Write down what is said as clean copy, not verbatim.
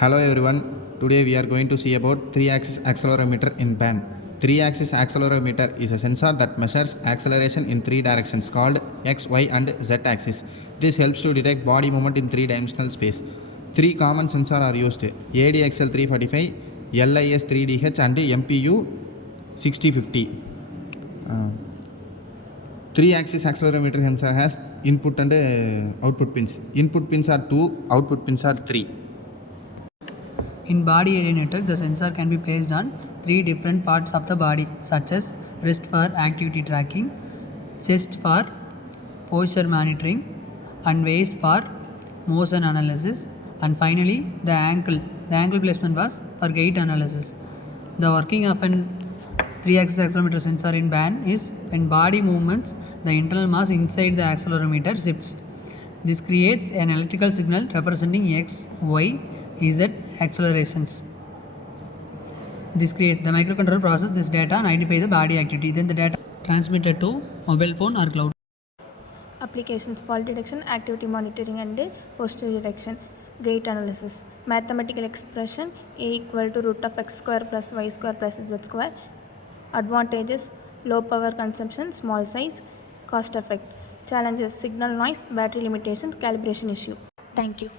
Hello everyone, today we are going to see about 3-axis accelerometer in band. 3-axis accelerometer is a sensor that measures acceleration in 3 directions called X, Y and Z axis. This helps to detect body movement in 3-dimensional space. 3 common sensors are used: ADXL 345, LIS 3DH and MPU 6050. 3-axis accelerometer sensor has input and output pins. Input pins are 2, output pins are 3. In body area network, the sensor can be placed on 3 different parts of the body, such as wrist for activity tracking, chest for posture monitoring, and waist for motion analysis, and finally the ankle. The ankle placement was for gait analysis. The working of an 3-axis accelerometer sensor in band is when body movements, the internal mass inside the accelerometer shifts. This creates an electrical signal representing X, Y, Z accelerations. This creates the microcontroller process this data and identify the body activity. Then the data transmitted to mobile phone or cloud. Applications: fault detection, activity monitoring and posture detection, gait analysis. Mathematical expression: A equal to root of x square plus y square plus z square. Advantages: low power consumption, small size, cost effect. Challenges: signal noise, battery limitations, calibration issue. Thank you.